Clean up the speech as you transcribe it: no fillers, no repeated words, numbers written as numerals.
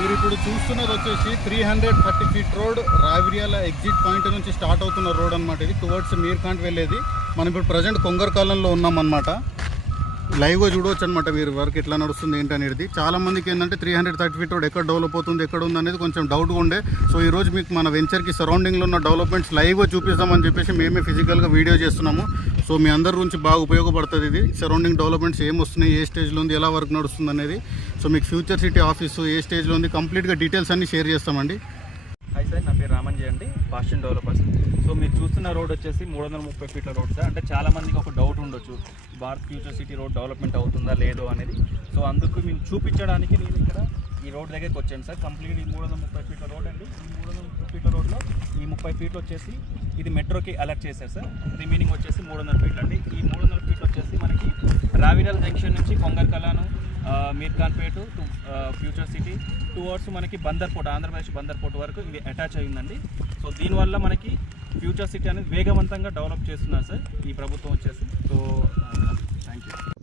మీరు ఇప్పుడు చూస్తున్నది వచ్చేసి 330 feet road Raviryal exit point నుంచి స్టార్ట్ అవుతున్న రోడ్ అనమాట. ఇది టువర్డ్స్ మీర్కాంట్ వెళ్ళేది. మనం ఇప్పుడు ప్రజెంట్ కొంగర్ కాలంలో ఉన్నాం అనమాట. లైవ్గా చూడవచ్చు అనమాట మీరు వర్క్ ఎట్లా నడుస్తుంది ఏంటనేది. చాలా మందికి ఏంటంటే 330 ఫీట్ రోడ్ ఎక్కడ డెవలప్ అవుతుంది, ఎక్కడ ఉంది అనేది కొంచెం డౌట్గా ఉండే. సో ఈరోజు మీకు మన వెంచర్కి సరౌండింగ్లో ఉన్న డెవలప్మెంట్స్ లైవ్గా చూపిస్తామని చెప్పేసి మేమే ఫిజికల్గా వీడియో చేస్తున్నాము. సో మీ అందరి గురించి బాగా ఉపయోగపడుతుంది ఇది. సరౌండింగ్ డెవలప్మెంట్స్ ఏం వస్తున్నాయి, ఏ స్టేజ్లో ఉంది, ఎలా వర్క్ నడుస్తుంది అనేది. సో మీకు ఫ్యూచర్ సిటీ ఆఫీసు ఏ స్టేజ్లో ఉంది కంప్లీట్గా డీటెయిల్స్ అన్నీ షేర్ చేస్తామండి. హాయ్ సార్, నా పేరు రామంజీ అండి, బాస్టన్ డెవలపర్స్. సో మీరు చూస్తున్న రోడ్ వచ్చేసి 330 ఫీట్ల రోడ్ సార్. అంటే చాలా మందికి ఒక డౌట్ ఉండొచ్చు, Bharat future city road development అవుతుందా లేదో అనేది. సో అందుకు మేము చూపించడానికి నేను ఇక్కడ ఈ రోడ్ దగ్గరికి వచ్చాను సార్. కంప్లీట్ ఈ 330 ఫీట్ల రోడ్ అండి. ఈ 330 ఫీట్ల రోడ్లో ఈ 30 ఫీట్లు వచ్చేసి ఇది మెట్రోకి అలర్ట్ చేశారు సార్. రిమైనింగ్ వచ్చేసి 300 ఫీట్లు అండి. ఈ 300 ఫీట్లు వచ్చేసి మనకి రావిరల్ జంక్షన్ నుంచి కొంగర్కలాను, Meerkhanpet to future city towards మనకి బందర్ పోర్ట్, ఆంధ్రప్రదేశ్ బందర్ పోర్ట్ వరకు ఇది అటాచ్ అయ్యిందండి. సో దీనివల్ల మనకి ఫ్యూచర్ సిటీ అనేది వేగవంతంగా డెవలప్ చేస్తున్నారు సార్ ఈ ప్రభుత్వం వచ్చేసి. So thank you.